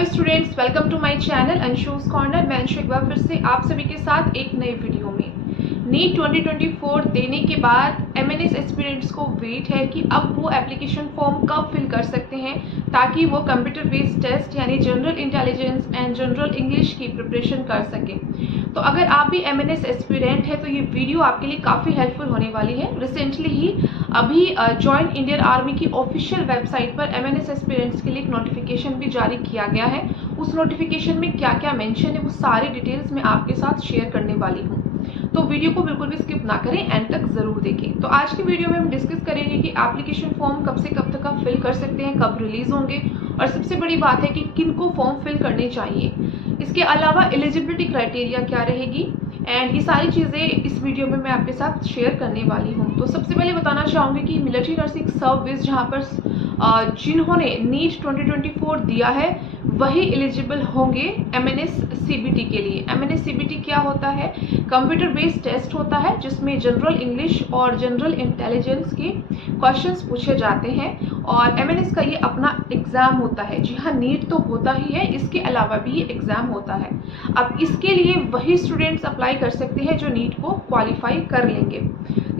Hello students, welcome to my channel Anshu's corner. मैं अंशु एक बार फिर से आप सभी के साथ एक नए वीडियो में। नीट 2024 देने के बाद एमएनएस एस्पिरेंट्स को वेट है कि अब वो एप्लीकेशन फॉर्म कब फिल कर सकते हैं ताकि वो कंप्यूटर बेस्ड टेस्ट यानी general intelligence and general English की प्रिपरेशन कर सकें। तो अगर आप भी एमएनएस एस्पिरेंट है तो ये वीडियो आपके लिए काफ़ी हेल्पफुल होने वाली है। रिसेंटली ही अभी जॉइन इंडियन आर्मी की ऑफिशियल वेबसाइट पर एमएनएस एस्पिरेंट्स के लिए एक नोटिफिकेशन भी जारी किया गया है। उस नोटिफिकेशन में क्या क्या मेंशन है वो सारी डिटेल्स मैं आपके साथ शेयर करने वाली हूँ, तो वीडियो को बिल्कुल भी स्किप ना करें, एंड तक जरूर देखें। तो आज की वीडियो में हम डिस्कस करेंगे कि एप्लीकेशन फॉर्म कब से कब तक आप फिल कर सकते हैं, कब रिलीज होंगे, और सबसे बड़ी बात है कि किन को फॉर्म फिल करने चाहिए। इसके अलावा एलिजिबिलिटी क्राइटेरिया क्या रहेगी, एंड ये सारी चीज़ें इस वीडियो में मैं आपके साथ शेयर करने वाली हूँ। तो सबसे पहले बताना चाहूँगी कि मिलिट्री नर्सिंग सर्विस जहाँ पर जिन्होंने नीट 2024 दिया है वही एलिजिबल होंगे एमएनएस सीबीटी के लिए। एमएनएस सीबीटी क्या होता है? कंप्यूटर बेस्ड टेस्ट होता है जिसमें जनरल इंग्लिश और जनरल इंटेलिजेंस के क्वेश्चंस पूछे जाते हैं, और एमएनएस का ये अपना एग्जाम होता है। जी हाँ, नीट तो होता ही है, इसके अलावा भी ये एग्जाम होता है। अब इसके लिए वही स्टूडेंट्स अप्लाई कर सकते हैं जो नीट को क्वालिफाई कर लेंगे।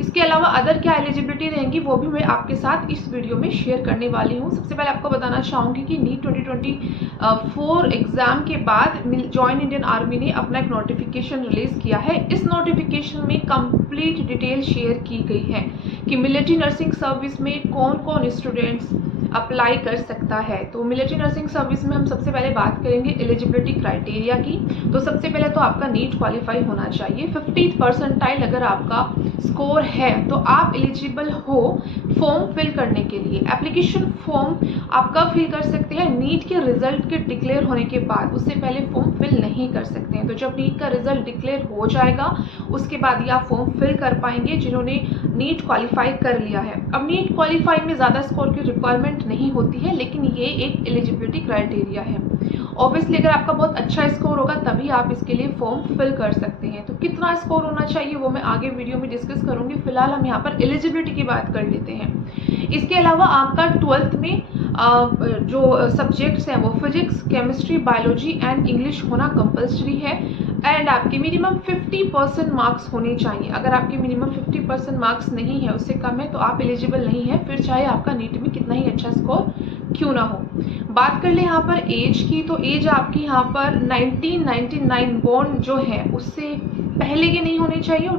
इसके अलावा अदर क्या एलिजिबिलिटी रहेंगी वो भी मैं आपके साथ इस वीडियो में शेयर करने वाली हूँ। सबसे पहले आपको बताना चाहूँगी कि नीट 2024 एग्जाम के बाद जॉइन इंडियन आर्मी ने अपना एक नोटिफिकेशन रिलीज किया है। इस नोटिफिकेशन में कंप्लीट डिटेल शेयर की गई है कि मिलिट्री नर्सिंग सर्विस में कौन कौन स्टूडेंट्स अप्लाई कर सकता है। तो मिलिट्री नर्सिंग सर्विस में हम सबसे पहले बात करेंगे एलिजिबिलिटी क्राइटेरिया की। तो सबसे पहले तो आपका नीट क्वालिफाई होना चाहिए। 50th परसेंटाइल अगर आपका स्कोर है तो आप एलिजिबल हो फॉर्म फिल करने के लिए। एप्लीकेशन फॉर्म आप कब फिल कर सकते हैं? नीट के रिजल्ट के डिक्लेयर होने के बाद, उससे पहले फॉर्म फिल नहीं कर सकते हैं। तो जब नीट का रिजल्ट डिक्लेयर हो जाएगा उसके बाद ही आप फॉर्म फिल कर पाएंगे जिन्होंने नीट क्वालिफाई कर लिया है। अब नीट क्वालिफाई में ज़्यादा स्कोर की रिक्वायरमेंट नहीं होती है, लेकिन ये एक एलिजिबिलिटी क्राइटेरिया है। ऑब्वियसली अगर आपका बहुत अच्छा स्कोर होगा तभी आप इसके लिए फॉर्म फिल कर सकते हैं। तो कितना स्कोर होना चाहिए वो मैं आगे वीडियो में डिस्कस करूंगी। फिलहाल हम यहाँ पर एलिजिबिलिटी की बात कर लेते हैं। इसके अलावा आपका 12th में जो सब्जेक्ट्स हैं वो physics, chemistry, biology and English होना कंपल्सरी है, एंड आपके मिनिमम 50% मार्क्स होने चाहिए। अगर आपके मिनिमम 50% मार्क्स नहीं है, उससे कम है, तो आप एलिजिबल नहीं है, फिर चाहे आपका नीट में कितना ही अच्छा स्कोर क्यों ना हो। बात कर ले यहाँ पर एज की, तो एज आपकी यहाँ पर 1999 बॉर्न जो है उससे पहले के नहीं होने चाहिए, और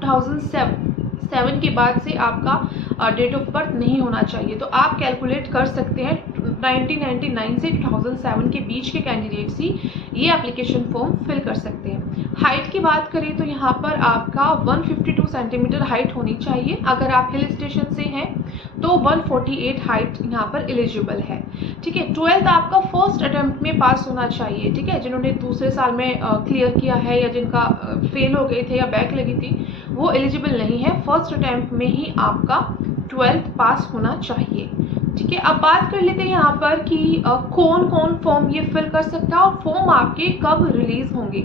2007 के बाद से आपका डेट ऑफ बर्थ नहीं होना चाहिए। तो आप कैलकुलेट कर सकते हैं 1999 से 2007 के बीच के कैंडिडेट्स ही ये एप्लीकेशन फॉर्म फिल कर सकते हैं। हाइट की बात करें तो यहाँ पर आपका 152 सेंटीमीटर हाइट होनी चाहिए। अगर आप हिल स्टेशन से हैं तो 148 हाइट यहाँ पर एलिजिबल है। ठीक है, 12th आपका फर्स्ट अटेम्प्ट में पास होना चाहिए। ठीक है, जिन्होंने दूसरे साल में क्लियर किया है या जिनका फेल हो गए थे या बैक लगी थी वो एलिजिबल नहीं है। फर्स्ट अटेम्प्ट में ही आपका 12th पास होना चाहिए। ठीक है, अब बात कर लेते हैं यहाँ पर कि कौन कौन फॉर्म ये फिल कर सकता है और फॉर्म आपके कब रिलीज होंगे।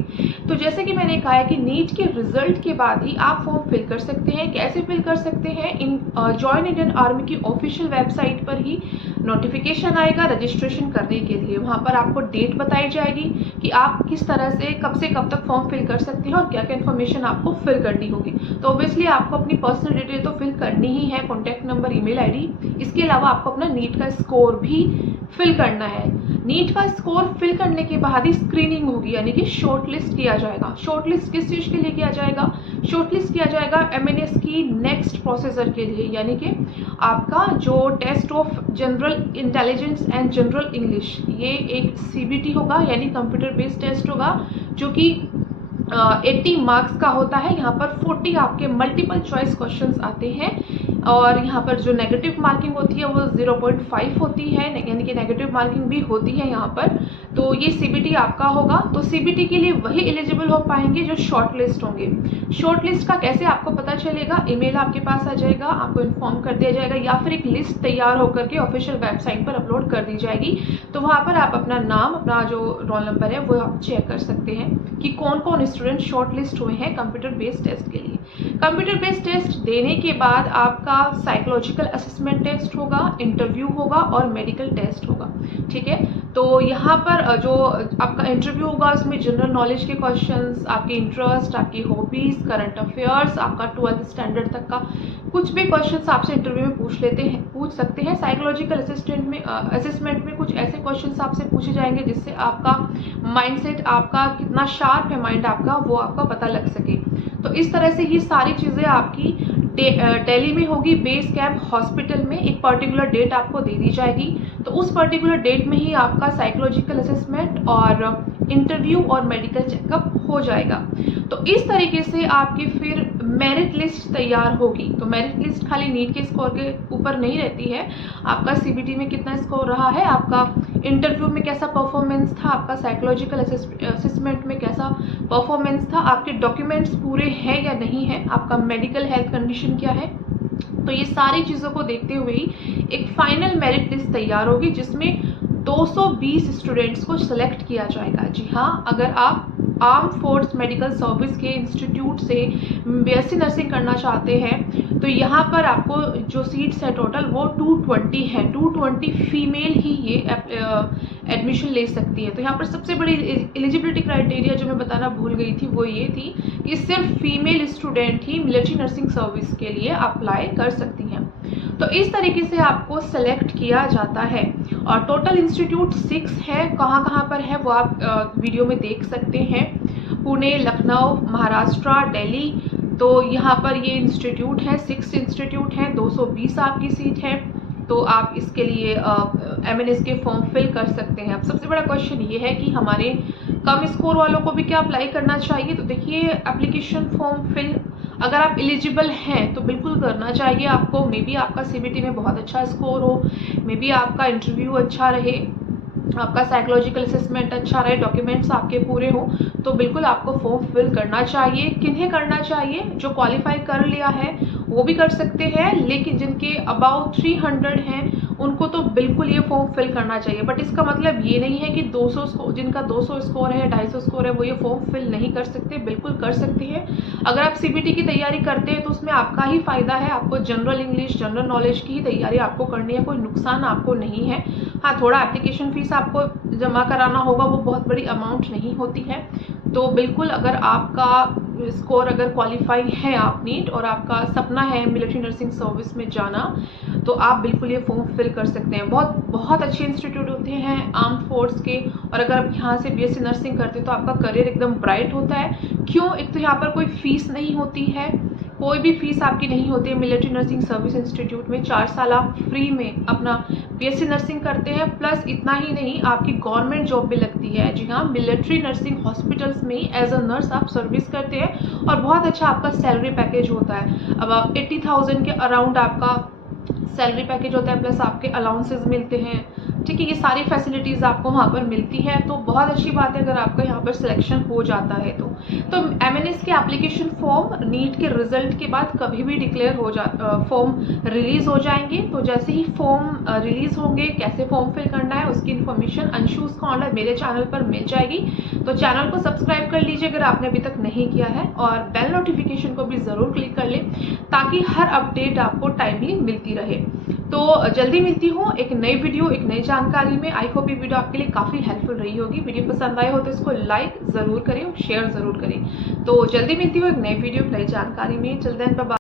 तो जैसे कि मैंने कहा है कि नीट के रिजल्ट के बाद ही आप फॉर्म फिल कर सकते हैं। कैसे फिल कर सकते हैं? इन जॉइन इंडियन आर्मी की ऑफिशियल वेबसाइट पर ही नोटिफिकेशन आएगा रजिस्ट्रेशन करने के लिए। वहाँ पर आपको डेट बताई जाएगी कि आप किस तरह से कब तक फॉर्म फिल कर सकते हैं और क्या क्या इन्फॉर्मेशन आपको फिल करनी होगी। तो ऑब्वियसली आपको अपनी पर्सनल डिटेल तो फिल करनी ही है, कॉन्टैक्ट नंबर, ईमेल आईडी। इसके अलावा आपको अपना नीट का स्कोर भी फिल करना है। नीट का स्कोर फिल करने के बाद ही स्क्रीनिंग होगी, यानी कि शॉर्टलिस्ट किया जाएगा। शॉर्टलिस्ट किस चीज़ के लिए किया जाएगा? शॉर्टलिस्ट किया जाएगा एमएनएस की नेक्स्ट प्रोसेसर के लिए, यानी कि आपका जो test of general intelligence and general English, ये एक सीबीटी होगा, यानी कंप्यूटर बेस्ड टेस्ट होगा, जो कि 80 मार्क्स का होता है। यहाँ पर 40 आपके मल्टीपल चॉइस क्वेश्चंस आते हैं, और यहाँ पर जो नेगेटिव मार्किंग होती है वो 0.5 होती है, यानी कि नेगेटिव मार्किंग भी होती है यहाँ पर। तो ये सीबीटी आपका होगा। तो सीबीटी के लिए वही एलिजिबल हो पाएंगे जो शॉर्ट लिस्ट होंगे। शॉर्ट लिस्ट का कैसे आपको पता चलेगा? ईमेल आपके पास आ जाएगा, आपको इन्फॉर्म कर दिया जाएगा, या फिर एक लिस्ट तैयार होकर के ऑफिशियल वेबसाइट पर अपलोड कर दी जाएगी। तो वहाँ पर आप अपना नाम, अपना जो रोल नंबर है वो आप चेक कर सकते हैं कि कौन कौन स्टूडेंट शॉर्ट लिस्ट हुए हैं कंप्यूटर बेस्ड टेस्ट के लिए। कंप्यूटर बेस्ड टेस्ट देने के बाद आपका आपका साइकोलॉजिकल असेसमेंट टेस्ट होगा, इंटरव्यू होगा और मेडिकल टेस्ट होगा। ठीक है, तो यहाँ पर जो आपका इंटरव्यू होगा उसमें जनरल नॉलेज के क्वेश्चंस, आपके इंटरेस्ट, आपकी हॉबीज़, करंट अफेयर्स, आपका 12th स्टैंडर्ड तक का कुछ भी क्वेश्चंस आपसे इंटरव्यू में पूछ सकते हैं। साइकोलॉजिकल असेसमेंट में कुछ ऐसे क्वेश्चंस आपसे पूछे जाएंगे जिससे आपका माइंडसेट, आपका कितना शार्प है माइंड आपका, वो आपका पता लग सके। तो इस तरह से ये सारी चीज़ें आपकी दिल्ली में होगी, बेस कैंप हॉस्पिटल में। एक पर्टिकुलर डेट आपको दे दी जाएगी, तो उस पर्टिकुलर डेट में ही आपका साइकोलॉजिकल असेसमेंट और इंटरव्यू और मेडिकल चेकअप हो जाएगा। तो इस तरीके से आपकी फिर मेरिट लिस्ट तैयार होगी। तो मेरिट लिस्ट खाली नीट के स्कोर के ऊपर नहीं रहती है, आपका सीबीटी में कितना स्कोर रहा है, आपका इंटरव्यू में कैसा परफॉर्मेंस था, आपका साइकोलॉजिकल असेसमेंट में कैसा परफॉर्मेंस था, आपके डॉक्यूमेंट्स पूरे हैं या नहीं है, आपका मेडिकल हेल्थ कंडीशन क्या है। तो ये सारी चीज़ों को देखते हुए ही एक फाइनल मेरिट लिस्ट तैयार होगी जिसमें 220 स्टूडेंट्स को सिलेक्ट किया जाएगा। जी हाँ, अगर आप आर्म फोर्स मेडिकल सर्विस के इंस्टीट्यूट से बीएससी नर्सिंग करना चाहते हैं तो यहाँ पर आपको जो सीट्स है टोटल वो 220 है। 220 फीमेल ही ये एडमिशन ले सकती है। तो यहाँ पर सबसे बड़ी एलिजिबिलिटी क्राइटेरिया जो मैं बताना भूल गई थी वो ये थी कि सिर्फ फीमेल स्टूडेंट ही मिलिट्री नर्सिंग सर्विस के लिए अप्लाई कर सकती हैं। तो इस तरीके से आपको सेलेक्ट किया जाता है और टोटल इंस्टीट्यूट 6 है। कहाँ कहाँ पर है वो आप वीडियो में देख सकते हैं, पुणे, लखनऊ, महाराष्ट्र, दिल्ली। तो यहाँ पर ये इंस्टीट्यूट है, 6 इंस्टीट्यूट हैं, 220 आपकी सीट है। तो आप इसके लिए MNS के फॉर्म फिल कर सकते हैं। अब सबसे बड़ा क्वेश्चन ये है कि हमारे कम स्कोर वालों को भी क्या अप्लाई करना चाहिए। तो देखिए, एप्लीकेशन फॉर्म फिल अगर आप एलिजिबल हैं तो बिल्कुल करना चाहिए आपको। मे बी आपका सीबीटी में बहुत अच्छा स्कोर हो, मे बी आपका इंटरव्यू अच्छा रहे, आपका साइकोलॉजिकल असेसमेंट अच्छा रहे, डॉक्यूमेंट्स आपके पूरे हो, तो बिल्कुल आपको फॉर्म फिल करना चाहिए। किन्हें करना चाहिए? जो क्वालिफाई कर लिया है वो भी कर सकते हैं, लेकिन जिनके अबाउट 300 हैं उनको तो बिल्कुल ये फॉर्म फिल करना चाहिए। बट इसका मतलब ये नहीं है कि 200 जिनका 200 स्कोर है, 250 स्कोर है, वो ये फॉर्म फिल नहीं कर सकते, बिल्कुल कर सकते हैं। अगर आप सीबीटी की तैयारी करते हैं तो उसमें आपका ही फायदा है। आपको जनरल इंग्लिश, जनरल नॉलेज की ही तैयारी आपको करनी है, कोई नुकसान आपको नहीं है। हाँ, थोड़ा एप्लीकेशन फीस आपको जमा कराना होगा, वो बहुत बड़ी अमाउंट नहीं होती है। तो बिल्कुल अगर आपका स्कोर अगर क्वालिफाई है आप नीट और आपका सपना है मिलिट्री नर्सिंग सर्विस में जाना, तो आप बिल्कुल ये फॉर्म फिल कर सकते हैं। बहुत अच्छे इंस्टीट्यूट होते हैं आर्म फोर्स के, और अगर आप यहाँ से बीएससी नर्सिंग करते हैं तो आपका करियर एकदम ब्राइट होता है। क्यों? एक तो यहाँ पर कोई फीस नहीं होती है, कोई भी फीस आपकी नहीं होती है। मिलिट्री नर्सिंग सर्विस इंस्टीट्यूट में 4 साल आप फ्री में अपना बीएससी नर्सिंग करते हैं, प्लस इतना ही नहीं, आपकी गवर्नमेंट जॉब भी लगती है। जी हाँ, मिलिट्री नर्सिंग हॉस्पिटल्स में एज अ नर्स आप सर्विस करते हैं और बहुत अच्छा आपका सैलरी पैकेज होता है। अब आप 80,000 के अराउंड आपका सैलरी पैकेज होता है, प्लस आपके अलाउंसेस मिलते हैं। ठीक है, ये सारी फैसिलिटीज़ आपको वहाँ पर मिलती हैं, तो बहुत अच्छी बात है अगर आपका यहाँ पर सिलेक्शन हो जाता है तो MNS के एप्लीकेशन फॉर्म नीट के रिजल्ट के बाद कभी भी डिक्लेयर हो फॉर्म रिलीज हो जाएंगे। तो जैसे ही फॉर्म रिलीज होंगे, कैसे फॉर्म फिल करना है उसकी इन्फॉर्मेशन अंशुस कॉर्नर मेरे चैनल पर मिल जाएगी। तो चैनल को सब्सक्राइब कर लीजिए अगर आपने अभी तक नहीं किया है, और बेल नोटिफिकेशन को भी ज़रूर क्लिक कर लें ताकि हर अपडेट आपको टाइमली मिलती रहे। तो जल्दी मिलती हूँ एक नई वीडियो, एक नई जानकारी में। आई होप ये वीडियो आपके लिए काफ़ी हेल्पफुल रही होगी। वीडियो पसंद आए हो तो इसको लाइक ज़रूर करें और शेयर ज़रूर करें। तो जल्दी मिलती हूँ एक नई वीडियो, नई जानकारी में। चल देन बाय।